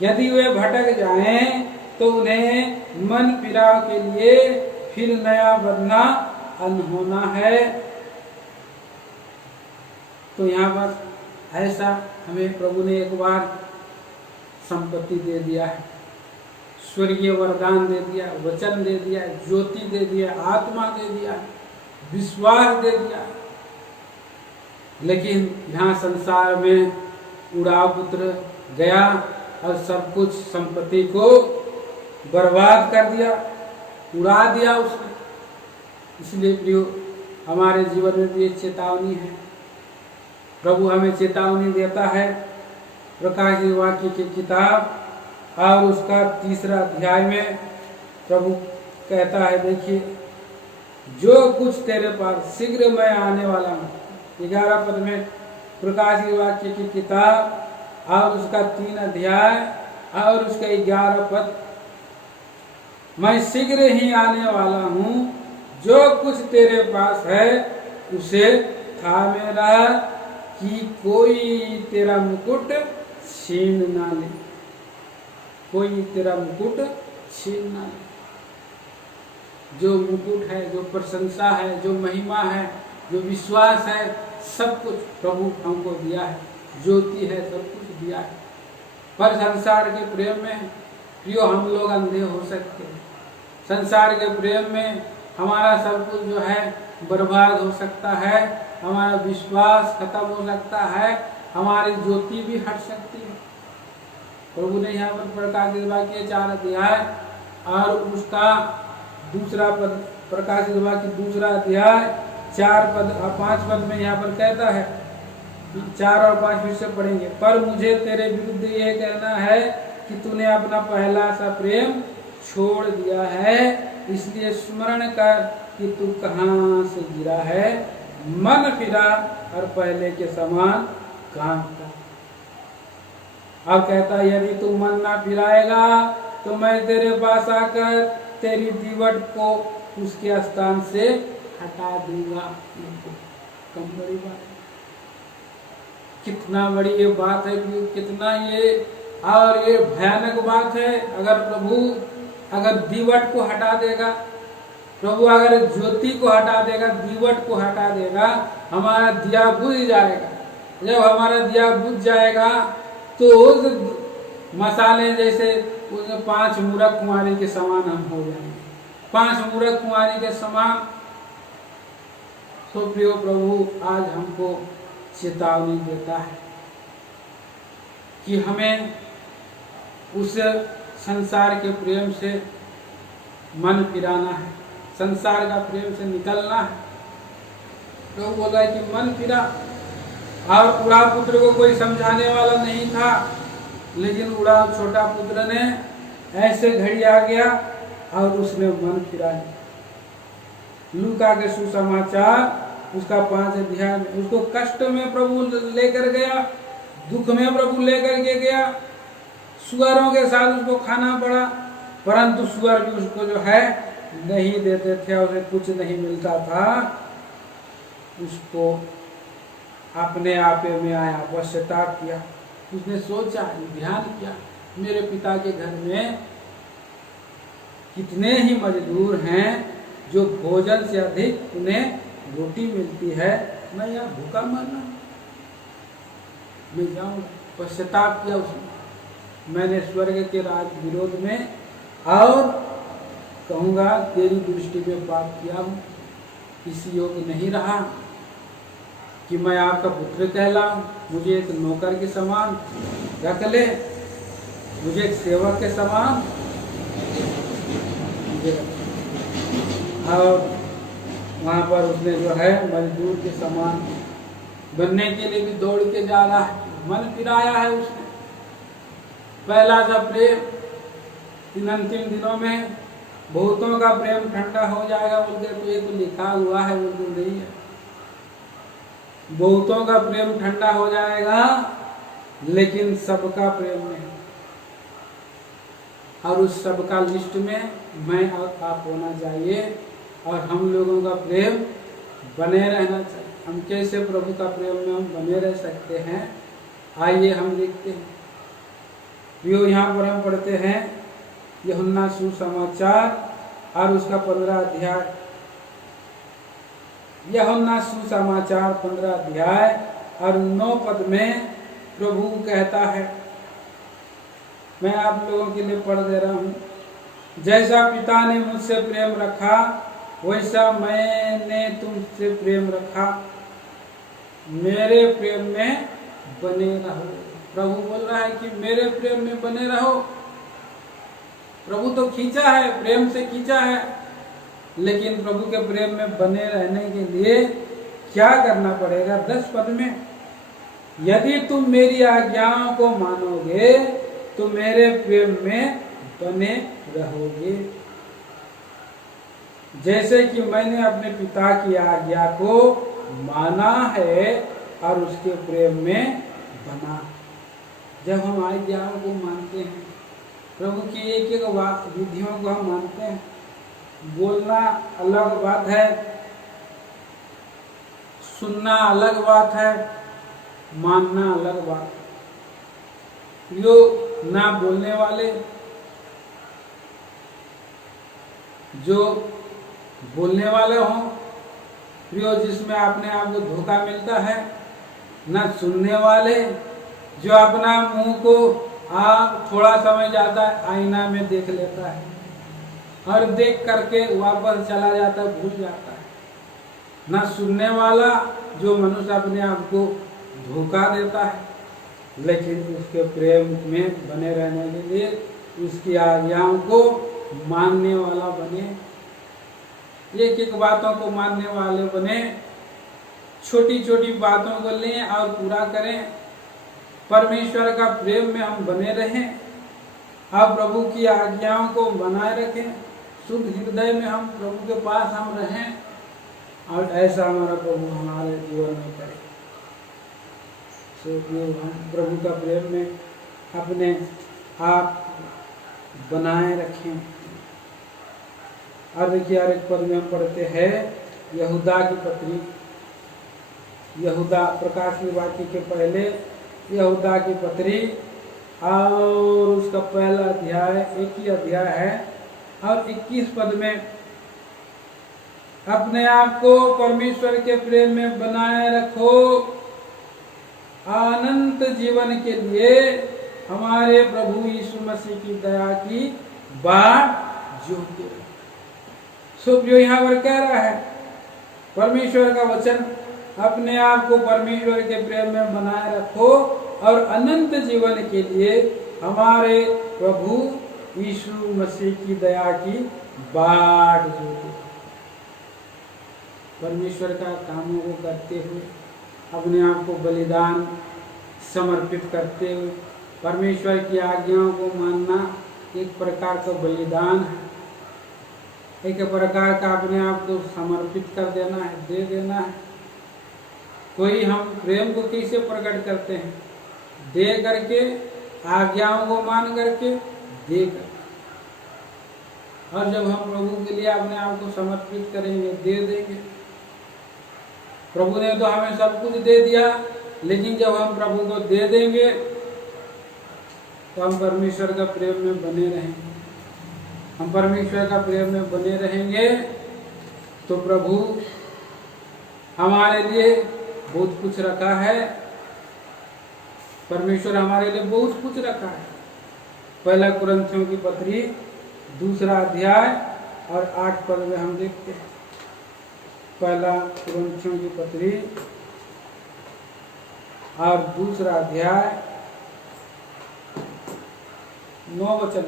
यदि वे भटक जाएं तो उन्हें मन फिराव के लिए फिर नया बनना अनहोना है। तो यहाँ पर ऐसा हमें प्रभु ने एक बार संपत्ति दे दिया है, स्वर्गीय वरदान दे दिया, वचन दे दिया, ज्योति दे दिया, आत्मा दे दिया, विश्वास दे दिया। लेकिन यहाँ संसार में उड़ाव पुत्र गया और सब कुछ संपत्ति को बर्बाद कर दिया, उड़ा दिया उसने। इसलिए प्रियो, हमारे जीवन में भी एक चेतावनी है। प्रभु हमें चेतावनी देता है। प्रकाश वाक्य की किताब और उसका 3 अध्याय में प्रभु कहता है, देखिए, जो कुछ तेरे पास शीघ्र मैं आने वाला हूँ। 11 पद में प्रकाश वाक्य की किताब और उसका 3 अध्याय और उसका 11 पद, मैं शीघ्र ही आने वाला हूँ, जो कुछ तेरे पास है उसे थामे रह कि कोई तेरा मुकुट छीन ना ले, कोई तेरा मुकुट छीन ना ले। जो मुकुट है, जो प्रशंसा है, जो महिमा है, जो विश्वास है, सब कुछ प्रभु हमको दिया है, ज्योति है, सब कुछ दिया है। पर संसार के प्रेम में प्रियो हम लोग अंधे हो सकते हैं। संसार के प्रेम में हमारा सब कुछ जो है बर्बाद हो सकता है, हमारा विश्वास खत्म हो सकता है, हमारी ज्योति भी हट सकती है। प्रभु ने यहाँ पर प्रकाशित वाक्य 4 अध्याय और उसका 2 पद, प्रकाशित वाक्य 2 अध्याय 4 पद और 5 पद में यहाँ पर कहता है, 4 और 5 फिर से पढ़ेंगे। पर मुझे तेरे विरुद्ध ये कहना है कि तूने अपना पहला सा प्रेम छोड़ दिया है, इसलिए स्मरण कर कि तू कहाँ से गिरा है, मन फिरा और पहले के समान काम कर। अब कहता है, यदि तू मन ना फिराएगा तो मैं तेरे पास आकर तेरी दीवट को उसके स्थान से हटा दूंगा। कम बड़ी बात है, कितना बड़ी ये बात है, कितना ये और ये भयानक बात है। अगर प्रभु अगर दीवट को हटा देगा, प्रभु अगर ज्योति को हटा देगा, दीवट को हटा देगा, हमारा दिया बुझ जाएगा। जब हमारा दिया बुझ जाएगा तो मसाले जैसे उसमें 5 मूर्ख कुंवारी के समान हम हो जाएंगे, 5 मूर्ख कुंवारी के समान। तो प्रिय प्रभु आज हमको चेतावनी देता है कि हमें उस संसार के प्रेम से मन फिराना है, संसार का प्रेम से निकलना है। तो बोला कि मन फिरा। और उड़ा पुत्र को कोई समझाने वाला नहीं था, लेकिन उड़ा छोटा पुत्र ने ऐसे घड़ी आ गया और उसने मन फिरा लिया। लूका के सुसमाचार उसका 5 अध्याय में उसको कष्ट में प्रभु लेकर गया, दुख में प्रभु लेकर के गया, सुअरों के साथ उसको खाना पड़ा, परंतु सुअर भी उसको जो है नहीं देते थे, उसे कुछ नहीं मिलता था। उसको अपने आपे में आया, पश्चाताप किया, उसने सोचा, ध्यान किया, मेरे पिता के घर में कितने ही मजदूर हैं जो भोजन से अधिक उन्हें रोटी मिलती है, मैं यहाँ भूखा मरना, मैं जाऊंगा। पश्चाताप किया उसने, मैंने स्वर्ग के राज विरोध में और कहूँगा तेरी दृष्टि में पाप किया हूँ, इस योग्य नहीं रहा कि मैं आपका पुत्र कहलाऊं, मुझे एक नौकर के समान रख ले, मुझे एक सेवक के समान और वहाँ पर उसने जो है मजदूर के समान बनने के लिए भी दौड़ के जा रहा है, मन फिराया है उसने। पहला था प्रेम, इन अंतिम दिनों में बहुतों का प्रेम ठंडा हो जाएगा बोलते, तो ये तो लिखा हुआ है, बिल्कुल नहीं है। बहुतों का प्रेम ठंडा हो जाएगा, लेकिन सबका प्रेम नहीं। और उस सबका लिस्ट में मैं और आप होना चाहिए, और हम लोगों का प्रेम बने रहना चाहिए। हम कैसे प्रभु का प्रेम में हम बने रह सकते हैं, आइए हम देखते हैं। यो यहाँ पर हम पढ़ते हैं यूहन्ना सुसमाचार और उसका 15 अध्याय। यूहन्ना सुसमाचार 15 अध्याय और 9 पद में प्रभु कहता है, मैं आप लोगों के लिए पढ़ दे रहा हूँ। जैसा पिता ने मुझसे प्रेम रखा, वैसा मैंने तुमसे प्रेम रखा, मेरे प्रेम में बने रहो। प्रभु बोल रहा है कि मेरे प्रेम में बने रहो। प्रभु तो खींचा है, प्रेम से खींचा है, लेकिन प्रभु के प्रेम में बने रहने के लिए क्या करना पड़ेगा? 10 पद में, यदि तुम मेरी आज्ञाओं को मानोगे तो मेरे प्रेम में बने रहोगे, जैसे कि मैंने अपने पिता की आज्ञा को माना है और उसके प्रेम में बना। जब हम आज्ञाओं को मानते हैं, प्रभु की एक एक विधियों को हम मानते हैं, बोलना अलग बात है, सुनना अलग बात है, मानना अलग बात है। जो ना बोलने वाले, जो बोलने वाले हों, प्रियो जिसमें अपने आप को धोखा मिलता है, ना सुनने वाले जो अपना मुंह को आप थोड़ा समय जाता है आईना में देख लेता है और देख करके वापस चला जाता है, भूल जाता है। ना सुनने वाला जो मनुष्य अपने आप को धोखा देता है, लेकिन उसके प्रेम में बने रहने के लिए उसकी आज्ञाओं को मानने वाला बने, एक एक बातों को मानने वाले बने, छोटी छोटी बातों को लें और पूरा करें, परमेश्वर का प्रेम में हम बने रहें और प्रभु की आज्ञाओं को बनाए रखें, शुद्ध हृदय में हम प्रभु के पास हम रहें, और ऐसा हमारा प्रभु हमारे जीवन में करे। हम प्रभु का प्रेम में अपने आप बनाए रखें। और देखिए हर एक पद में हम पढ़ते हैं यहूदा की पत्री, यहूदा प्रकाश की वाक्य के पहले यहूदा की पत्री और उसका पहला अध्याय, एक ही अध्याय है, और 21 पद में अपने आप को परमेश्वर के प्रेम में बनाए रखो, अनंत जीवन के लिए हमारे प्रभु यीशु मसीह की दया की बाट जोते रहो। सो प्रियो यहाँ पर कह रहा है परमेश्वर का वचन, अपने आप को परमेश्वर के प्रेम में बनाए रखो और अनंत जीवन के लिए हमारे प्रभु यीशु मसीह की दया की बाट जोते। परमेश्वर का कामों को करते हुए, अपने आप को बलिदान समर्पित करते हुए, परमेश्वर की आज्ञाओं को मानना एक प्रकार का बलिदान है, एक प्रकार का अपने आप को समर्पित कर देना है, दे देना है। कोई हम प्रेम को कैसे प्रकट करते हैं? दे करके, आज्ञाओं को मान करके, दे करके। और जब हम प्रभु के लिए अपने आप को समर्पित करेंगे, दे देंगे। प्रभु ने तो हमें सब कुछ दे दिया, लेकिन जब हम प्रभु को दे देंगे तो हम परमेश्वर का प्रेम में बने रहेंगे। हम परमेश्वर का प्रेम में बने रहेंगे तो प्रभु हमारे लिए बहुत कुछ रखा है। परमेश्वर हमारे लिए बहुत कुछ रखा है। पहला कुरिन्थियों की पत्री 2 अध्याय और 8 पद में हम देखते हैं। पहला कुरिन्थियों की पत्री और 2 अध्याय 9 वचन।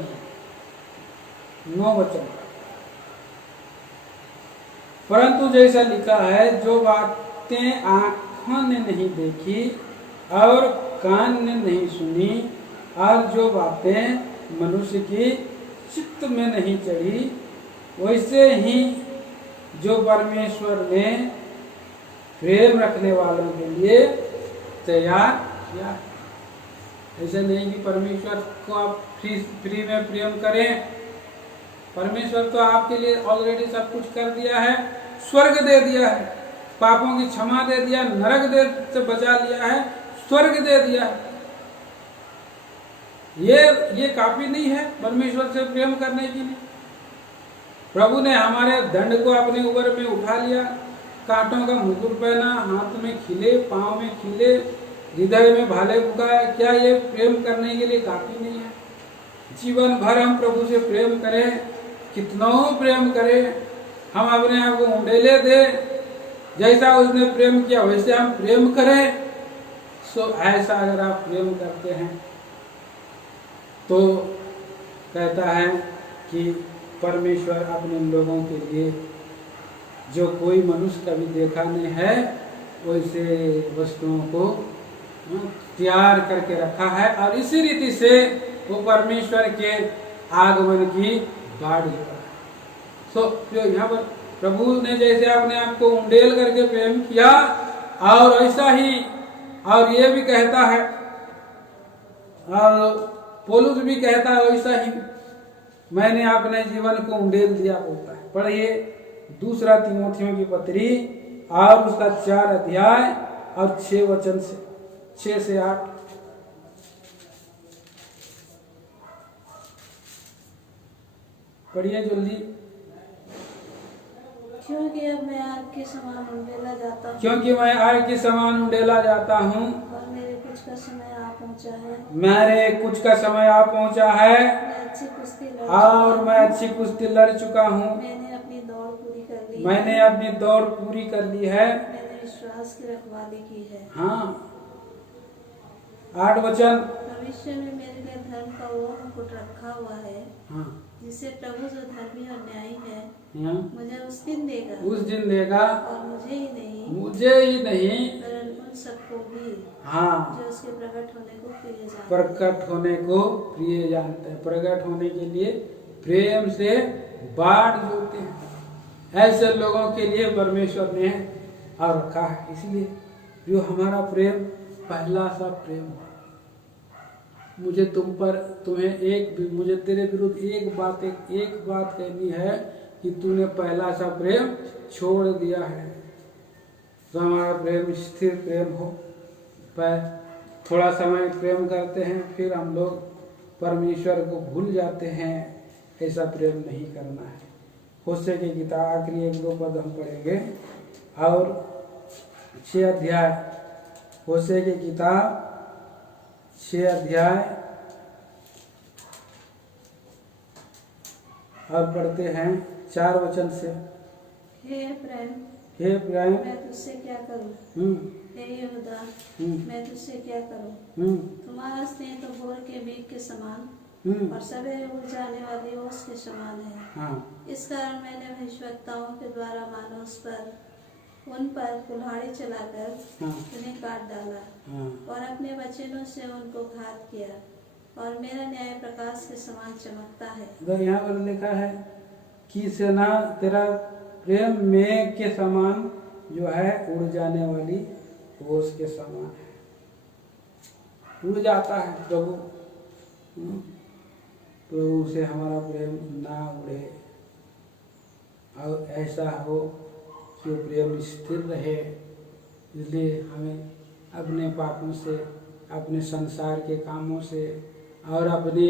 परंतु जैसा लिखा है, जो बातें आँखों ने नहीं देखी और कान ने नहीं सुनी और जो बातें मनुष्य की चित्त में नहीं चढ़ी, वैसे ही जो परमेश्वर ने प्रेम रखने वालों के लिए तैयार किया। ऐसा नहीं कि परमेश्वर को आप फ्री में प्रेम करें। परमेश्वर तो आपके लिए ऑलरेडी सब कुछ कर दिया है, स्वर्ग दे दिया है, पापों की क्षमा दे दिया, नरक से बचा लिया है, स्वर्ग दे दिया है। ये काफी नहीं है परमेश्वर से प्रेम करने के लिए। प्रभु ने हमारे दंड को अपने ऊपर में उठा लिया, कांटों का मुकुट पहना, हाथ में खिले, पांव में खिले, हृदय में भाले फुकाया। क्या ये प्रेम करने के लिए काफी नहीं है? जीवन भर हम प्रभु से प्रेम करें, कितना प्रेम करें, हम अपने आप को उंडेले दे, जैसा उसने प्रेम किया वैसे हम प्रेम करें। सो ऐसा अगर आप प्रेम करते हैं तो कहता है कि परमेश्वर अपने लोगों के लिए जो कोई मनुष्य कभी देखा नहीं है, वैसे वस्तुओं को तैयार करके रखा है और इसी रीति से वो परमेश्वर के आगमन की बाट जोता है। सो जो यहाँ पर प्रभु ने जैसे अपने आप को उंडेल करके प्रेम किया, और ऐसा ही और ये भी कहता है, और पौलुस भी कहता है वैसा ही मैंने अपने जीवन को उंडेल दिया बोलता है। पढ़िए 2 तीमोथियों की पत्री और उसका 4 अध्याय और 6 वचन से 6 से 8। पढ़िए जल्दी। क्योंकि अब मैं आग के समान उंडेला जाता हूँ, क्योंकि मैं आग के समान उंडेला जाता हूँ, और मेरे कुछ का समय आ पहुँचा है। मेरे कुछ का समय आ पहुँचा है, मैं अच्छी कुश्ती लड़ और मैं अच्छी कुश्ती लड़ चुका हूँ। मैंने अपनी दौड़ पूरी कर ली। मैंने अपनी दौड़ पूरी कर ली है। मैंने विश्वास की रखवाली की है। हाँ, 8 वचन। भविष्य में मेरे लिए धर्म का वो मुकुट रखा हुआ है, हाँ, जिसे प्रभु जो धर्मी और न्यायी है हाँ, मुझे उस दिन देगा। उस दिन देगा, और मुझे ही नहीं वरन उन सबको भी हाँ, जो उसके प्रकट होने को प्रिय जानते हैं। प्रकट होने को प्रिय जानते हैं। प्रकट होने के लिए प्रेम से बाट जोते हैं। ऐसे लोगों के लिए परमेश्वर ने और रखा है। इसलिए जो हमारा प्रेम पहला सा प्रेम है। मुझे तुम पर मुझे तेरे विरुद्ध एक बात कहनी है कि तूने पहला सा प्रेम छोड़ दिया है। तो हमारा प्रेम स्थिर प्रेम हो। पर थोड़ा समय प्रेम करते हैं, फिर हम लोग परमेश्वर को भूल जाते हैं। ऐसा प्रेम नहीं करना है। होशे की किताब आखिरी 1-2 पद हम पढ़ेंगे और 6 अध्याय, होशे की किताब 6 अध्याय और पढ़ते हैं 4 वचन से। हे प्रेम, हे प्रेम, मैं तुझसे क्या करूं? हम्म, हे यहूदा, हम्म, मैं तुझसे क्या करूं? हम्म, तुम्हारा स्नेह तो भोर के मेघ के समान हम्म, और सवेरे उड़ जाने वाली ओस के समान है। हाँ, इस कारण मैंने भविष्यवक्ताओं के द्वारा मानो उन पर कुल्हाड़ी चलाकर हाँ, उन्हें काट डाला हाँ। और अपने वचनों से उनको घात किया, और मेरा न्याय प्रकाश के समान चमकता है। तो यहाँ पर लिखा है कि सेना तेरा प्रेम मेघ के समान जो है उड़ जाने वाली ओस के समान है, उड़ जाता है प्रभु। प्रभु से हमारा प्रेम ना उड़े और ऐसा हो कि वो प्रेम स्थिर रहे। इसलिए हमें अपने पापों से, अपने संसार के कामों से और अपने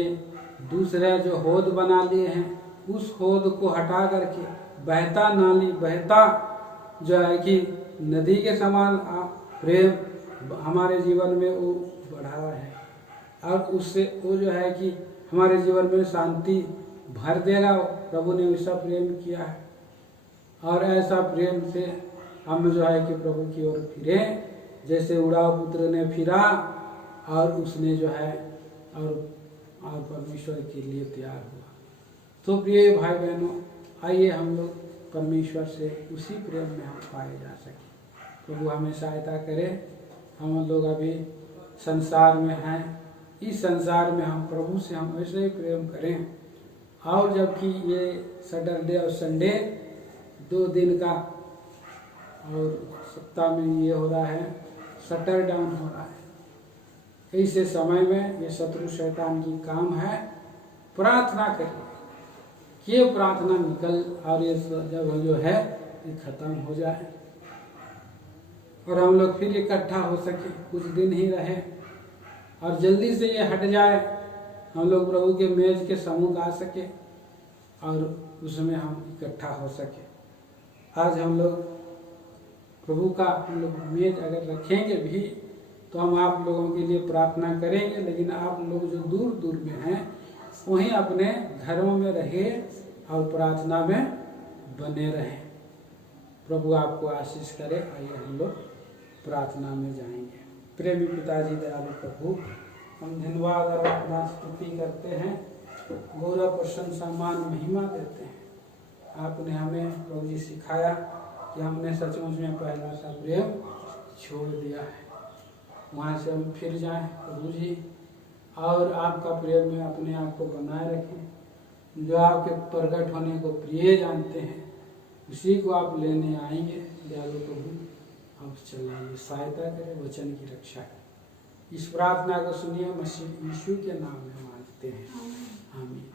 दूसरे जो होद बना लिए हैं उस होद को हटा करके बहता नाली, बहता जो है कि नदी के समान प्रेम हमारे जीवन में वो बढ़ा है, और उससे वो जो है कि हमारे जीवन में शांति भर देगा। प्रभु ने वैसा प्रेम किया है, और ऐसा प्रेम से हम जो है कि प्रभु की ओर फिरे, जैसे उड़ाव पुत्र ने फिरा और उसने जो है और परमेश्वर के लिए तैयार हुआ। तो प्रिय भाई बहनों, आइए हम लोग परमेश्वर से उसी प्रेम में हम पाए जा सके। प्रभु हमें सहायता करे। हम लोग अभी संसार में हैं, इस संसार में हम प्रभु से हम वैसे ही प्रेम करें। और जबकि ये सैटरडे और संडे 2 दिन का और सप्ताह में ये हो रहा है, शटर डाउन हो रहा है, ऐसे समय में ये शत्रु शैतान की काम है। प्रार्थना करिए कि ये प्रार्थना निकल और ये जब जो है ये खत्म हो जाए और हम लोग फिर इकट्ठा हो सके, कुछ दिन ही रहे और जल्दी से ये हट जाए, हम लोग प्रभु के मेज के सम्मुख आ सके और उसमें हम इकट्ठा हो सके। आज हम लोग प्रभु का हम लोग मेज अगर रखेंगे भी तो हम आप लोगों के लिए प्रार्थना करेंगे, लेकिन आप लोग जो दूर दूर में हैं वहीं अपने घरों में रहे और प्रार्थना में बने रहें। प्रभु आपको आशीष करे। आइए हम लोग प्रार्थना में जाएंगे। प्रेमी पिताजी दयालु प्रभु, हम धन्यवाद और अपना स्तुति करते हैं, गौरव प्रशंसा मान महिमा देते हैं। आपने हमें प्रभु जी सिखाया कि हमने सचमुच में पहला सा प्रेम छोड़ दिया है, वहाँ से हम फिर जाएं प्रभु जी, और आपका प्रेम में अपने आप को बनाए रखें। जो आपके प्रकट होने को प्रिय जानते हैं उसी को आप लेने आएंगे। दयालु प्रभु, आप चलाइए, सहायता करें, वचन की रक्षा करें। इस प्रार्थना को सुनिए, मसीह यीशु के नाम में मांगते हैं, आमीन।